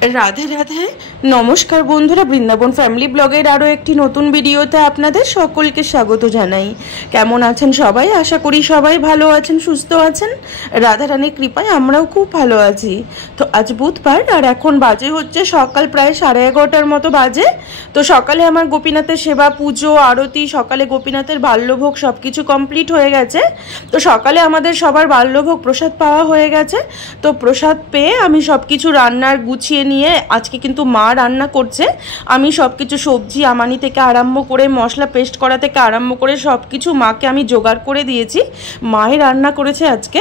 রাধে রাধে। নমস্কার বন্ধুরা, বৃন্দাবন ফ্যামিলি ব্লগের আরও একটি নতুন ভিডিওতে আপনাদের সকলকে স্বাগত জানাই। কেমন আছেন সবাই? আশা করি সবাই ভালো আছেন, সুস্থ আছেন। রাধারানীর কৃপায় আমরাও খুব ভালো আছি। তো আজ বুধবার আর এখন বাজে হচ্ছে সকাল প্রায় 11:30 মতো বাজে। তো সকালে আমার গোপীনাথের সেবা, পুজো, আরতি, সকালে গোপীনাথের বাল্যভোগ সব কিছু কমপ্লিট হয়ে গেছে। তো সকালে আমাদের সবার বাল্যভোগ প্রসাদ পাওয়া হয়ে গেছে। তো প্রসাদ পেয়ে আমি সব কিছু রান্নার গুছিয়ে নিয়ে, আজকে কিন্তু মা রান্না করছে। আমি সব কিছু সবজি আমানি থেকে আরম্ভ করে মশলা পেস্ট করা থেকে আরম্ভ করে সব কিছু মাকে আমি জোগাড় করে দিয়েছি। মাই রান্না করেছে আজকে।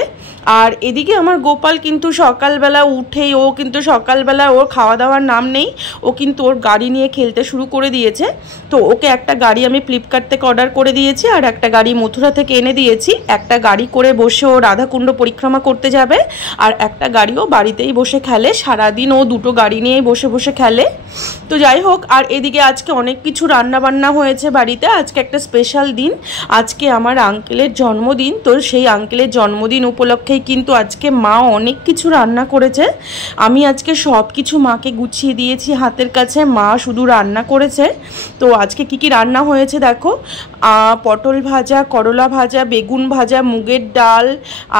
আর এদিকে আমার গোপাল কিন্তু সকালবেলা উঠেই ও কিন্তু সকালবেলা ওর খাওয়া দাওয়ার নাম নেই, ও কিন্তু ওর গাড়ি নিয়ে খেলতে শুরু করে দিয়েছে। তো ওকে একটা গাড়ি আমি ফ্লিপকার্ট থেকে অর্ডার করে দিয়েছি, আর একটা গাড়ি মথুরা থেকে এনে দিয়েছি। একটা গাড়ি করে বসে ও রাধাকুণ্ড পরিক্রমা করতে যাবে, আর একটা গাড়িও বাড়িতেই বসে খেলে। সারাদিন ও দুটো গাড়ি নিয়েই বসে বসে খেলে। তো যাই হোক, আর এদিকে আজকে অনেক কিছু রান্না বান্না হয়েছে বাড়িতে। আজকে একটা স্পেশাল দিন, আজকে আমার আঙ্কেলের জন্মদিন। তো সেই আঙ্কেলের জন্মদিন উপলক্ষেই কিন্তু আজকে মা অনেক কিছু রান্না করেছে। আমি আজকে সব কিছু মাকে গুছিয়ে দিয়েছি হাতের কাছে, মা শুধু রান্না করেছে। তো আজকে কি কি রান্না হয়েছে দেখো, পটল ভাজা, করলা ভাজা, বেগুন ভাজা, মুগের ডাল,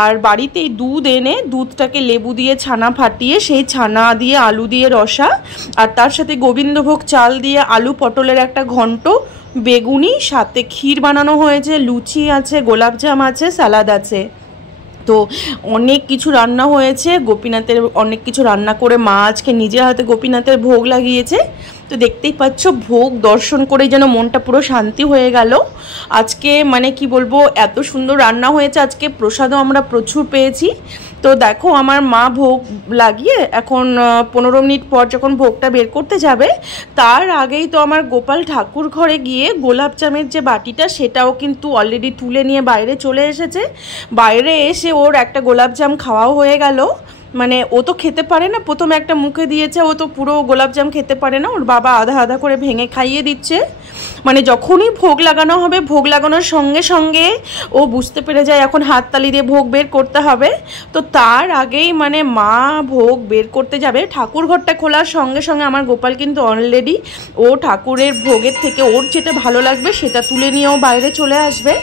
আর বাড়িতেই দুধ এনে দুধটাকে লেবু দিয়ে ছানা ফাটিয়ে সেই ছানা দিয়ে আলু দিয়ে রসা, আর তার সাথে গোবিন্দভোগ চাল দিয়ে আলু পটলের একটা ঘন্ট, বেগুনি, সাথে ক্ষীর বানানো হয়েছে, লুচি আছে, গোলাপজাম আছে, স্যালাড আছে। তো অনেক কিছু রান্না হয়েছে। গোপীনাথের অনেক কিছু রান্না করে মা আজকে নিজের হাতে গোপীনাথের ভোগ লাগিয়েছে। তো দেখতেই পাচ্ছ, ভোগ দর্শন করে যেন মনটা পুরো শান্তি হয়ে গেল। আজকে মানে কি বলবো, এত সুন্দর রান্না হয়েছে। আজকে প্রসাদও আমরা প্রচুর পেয়েছি। তো দেখো, আমার মা ভোগ লাগিয়ে এখন 15 মিনিট পর যখন ভোগটা বের করতে যাবে, তার আগেই তো আমার গোপাল ঠাকুর ঘরে গিয়ে গোলাপজামের যে বাটিটা সেটাও কিন্তু অলরেডি তুলে নিয়ে বাইরে চলে এসেছে। বাইরে এসে ওর একটা গোলাপজাম খাওয়াও হয়ে গেল। মানে ও তো খেতে পারে না, প্রথমে একটা মুখে দিয়েছে, ও তো পুরো গোলাপজাম খেতে পারে না, ওর বাবা আধা আধা করে ভেঙে খাইয়ে দিচ্ছে। মানে যখনই ভোগ লাগানো হবে, ভোগ লাগানোর সঙ্গে সঙ্গে ও বুঝতে পেরে যায় এখন হাততালি দিয়ে ভোগ বের করতে হবে। তো তার আগেই মানে মা ভোগ বের করতে যাবে, ঠাকুর ঘরটা খোলার সঙ্গে সঙ্গে আমার গোপাল কিন্তু অলরেডি ও ঠাকুরের ভোগের থেকে ওর যেটা ভালো লাগবে সেটা তুলে নিয়েও বাইরে চলে আসবে।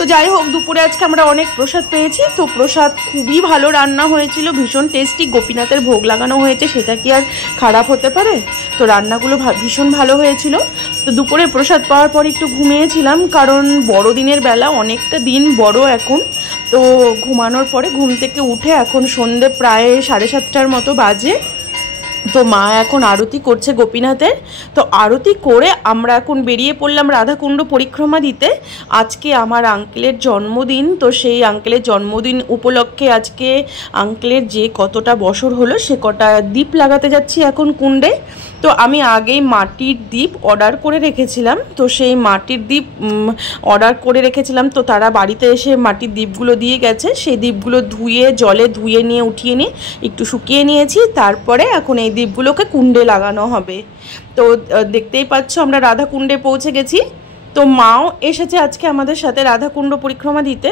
তো যাই হোক, দুপুরে আজকে আমরা অনেক প্রসাদ পেয়েছি। তো প্রসাদ খুবই ভালো রান্না হয়েছিল, ভীষণ টেস্টি। গোপীনাথের ভোগ লাগানো হয়েছে, সেটা কি আর খারাপ হতে পারে? তো রান্নাগুলো ভীষণ ভালো হয়েছিল। তো দুপুরে প্রসাদ পাওয়ার পর একটু ঘুমিয়েছিলাম, কারণ বড়দিনের বেলা, অনেকটা দিন বড় এখন। তো ঘুমানোর পরে ঘুম থেকে উঠে এখন সন্ধে প্রায় 7:30টার মতো বাজে। তো মা এখন আরতি করছে গোপীনাথের। তো আরতি করে আমরা এখন বেরিয়ে পড়লাম রাধাকুণ্ড পরিক্রমা দিতে। আজকে আমার আঙ্কেলের জন্মদিন। তো সেই আঙ্কেলের জন্মদিন উপলক্ষে আজকে আঙ্কেলের যে কতটা বছর হলো সে কটা দীপ লাগাতে যাচ্ছি এখন কুণ্ডে। তো আমি আগেই মাটির দ্বীপ অর্ডার করে রেখেছিলাম। তো সেই মাটির দ্বীপ অর্ডার করে রেখেছিলাম, তো তারা বাড়িতে এসে মাটির দ্বীপগুলো দিয়ে গেছে। সেই দ্বীপগুলো জলে ধুয়ে নিয়ে উঠিয়ে নিয়ে একটু শুকিয়ে নিয়েছি। তারপরে এখন এই দ্বীপগুলোকে কুণ্ডে লাগানো হবে। তো দেখতেই পাচ্ছ আমরা রাধাকুণ্ডে পৌঁছে গেছি। তো মাও এসেছে আজকে আমাদের সাথে রাধাকুণ্ড পরিক্রমা দিতে।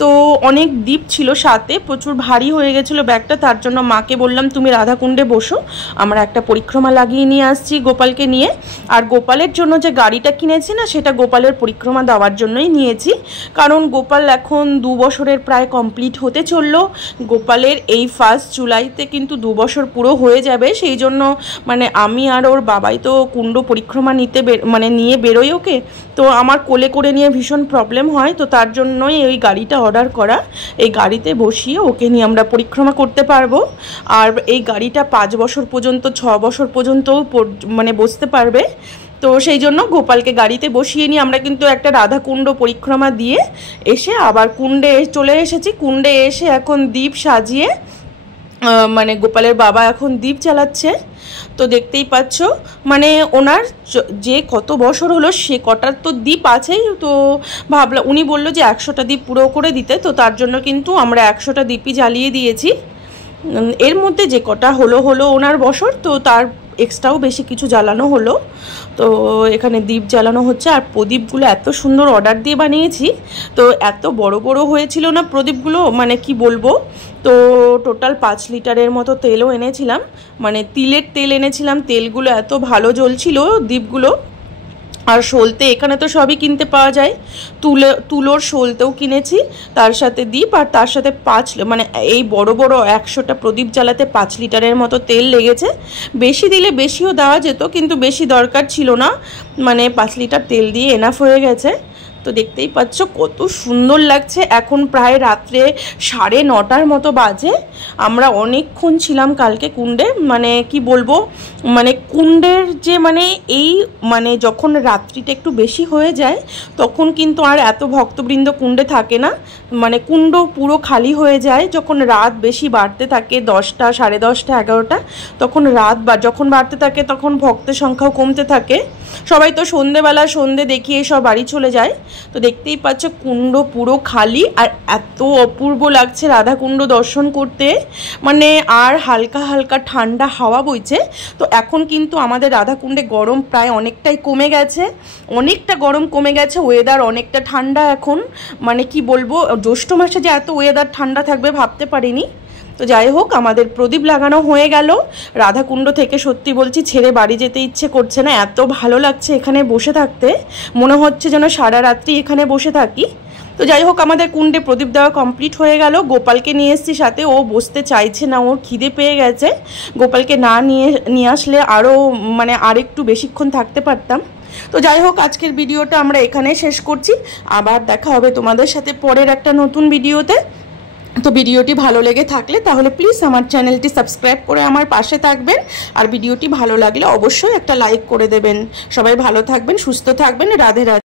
তো অনেক দ্বীপ ছিল সাথে, প্রচুর ভারী হয়ে গেছিলো ব্যাগটা, তার জন্য মাকে বললাম তুমি রাধাকুণ্ডে বসো, আমরা একটা পরিক্রমা লাগিয়ে নিয়ে আসছি গোপালকে নিয়ে। আর গোপালের জন্য যে গাড়িটা কিনেছি না, সেটা গোপালের পরিক্রমা দেওয়ার জন্যই নিয়েছি, কারণ গোপাল এখন 2 বছরের প্রায় কমপ্লিট হতে চললো। গোপালের এই 1 জুলাইতে কিন্তু 2 বছর পুরো হয়ে যাবে। সেই জন্য মানে আমি আর ওর বাবাই তো কুণ্ড পরিক্রমা নিয়ে বেরোই ওকে। তো আমার কোলে করে নিয়ে ভীষণ প্রবলেম হয়, তো তার জন্যই ওই গাড়িটা অর্ডার করা। এই গাড়িতে বসিয়ে ওকে নিয়ে আমরা পরিক্রমা করতে পারবো। আর এই গাড়িটা 5 বছর পর্যন্ত, 6 বছর পর্যন্তও মানে বসতে পারবে। তো সেই জন্য গোপালকে গাড়িতে বসিয়ে নিয়ে আমরা কিন্তু একটা রাধাকুণ্ড পরিক্রমা দিয়ে এসে আবার কুণ্ডে চলে এসেছি। কুণ্ডে এসে এখন দ্বীপ সাজিয়ে মানে গোপালের বাবা এখন দ্বীপ চালাচ্ছে। তো দেখতেই পাচ্ছ, মানে ওনার যে কত বছর হলো সে কটার তো দ্বীপ আছেই। তো ভাবলাম, উনি বললো যে 100টা দ্বীপ পুরো করে দিতে, তো তার জন্য কিন্তু আমরা 100টা দ্বীপই জ্বালিয়ে দিয়েছি। এর মধ্যে যে কটা হলো ওনার বছর, তো তার এক্সট্রাও বেশি কিছু জ্বালানো হলো। তো এখানে দ্বীপ জ্বালানো হচ্ছে। আর প্রদীপগুলো এত সুন্দর অর্ডার দিয়ে বানিয়েছি, তো এত বড় বড় হয়েছিল না প্রদীপগুলো, মানে কি বলবো। তো টোটাল 5 লিটারের মতো তেলও এনেছিলাম, মানে তিলের তেল এনেছিলাম। তেলগুলো এত ভালো জ্বলছিল, দীপগুলো। আর সলতে এখানে তো সবই কিনতে পাওয়া যায়, তুলোর সলতেও কিনেছি, তার সাথে দীপ, আর তার সাথে মানে এই বড় বড় 100টা প্রদীপ জ্বালাতে 5 লিটারের মতো তেল লেগেছে। বেশি দিলে বেশিও দেওয়া যেত, কিন্তু বেশি দরকার ছিল না, মানে 5 লিটার তেল দিয়ে এনাফ হয়ে গেছে। তো দেখতেই পাচ্ছ কত সুন্দর লাগছে। এখন প্রায় রাত্রে 9:30 মতো বাজে। আমরা অনেকক্ষণ ছিলাম কালকে কুণ্ডে, মানে কি বলবো, মানে কুণ্ডের যে মানে এই মানে যখন রাত্রিটা একটু বেশি হয়ে যায় তখন কিন্তু আর এত ভক্তবৃন্দ কুণ্ডে থাকে না, মানে কুণ্ড পুরো খালি হয়ে যায়। যখন রাত বেশি বাড়তে থাকে 10টা, 10:30, 11টা, তখন যখন বাড়তে থাকে তখন ভক্তের সংখ্যাও কমতে থাকে। সবাই তো সন্ধেবেলা সন্ধে দেখিয়ে সব বাড়ি চলে যায়। তো দেখতেই পাচ্ছ কুণ্ড পুরো খালি, আর এত অপূর্ব লাগছে রাধা কুণ্ড দর্শন করতে, মানে আর হালকা হালকা ঠান্ডা হাওয়া বইছে। তো এখন কিন্তু আমাদের রাধা কুণ্ডে গরম প্রায় অনেকটাই কমে গেছে, অনেকটা গরম কমে গেছে, ওয়েদার অনেকটা ঠান্ডা এখন। মানে কি বলবো, জ্যৈষ্ঠ মাসে যে এত ওয়েদার ঠান্ডা থাকবে ভাবতে পারিনি। তো যাই হোক, আমাদের প্রদীপ লাগানো হয়ে গেল। রাধাকুণ্ড থেকে সত্যি বলছি ছেড়ে বাড়ি যেতে ইচ্ছে করছে না, এত ভালো লাগছে এখানে বসে থাকতে, মনে হচ্ছে যেন সারা রাত্রি এখানে বসে থাকি। তো যাই হোক, আমাদের কুণ্ডে প্রদীপ দেওয়া কমপ্লিট হয়ে গেল। গোপালকে নিয়ে এসেছি সাথে, ও বসতে চাইছে না, ওর খিদে পেয়ে গেছে। গোপালকে না নিয়ে আসলে আরও মানে আরেকটু বেশিক্ষণ থাকতে পারতাম। তো যাই হোক, আজকের ভিডিওটা আমরা এখানেই শেষ করছি। আবার দেখা হবে তোমাদের সাথে পরের একটা নতুন ভিডিওতে। তো ভিডিওটি ভালো লেগে থাকলে তাহলে প্লিজ আমার চ্যানেলটি সাবস্ক্রাইব করে আমার পাশে থাকবেন, আর ভিডিওটি ভালো লাগলে অবশ্যই একটা লাইক করে দেবেন। সবাই ভালো থাকবেন, সুস্থ থাকবেন। রাধে রাধে।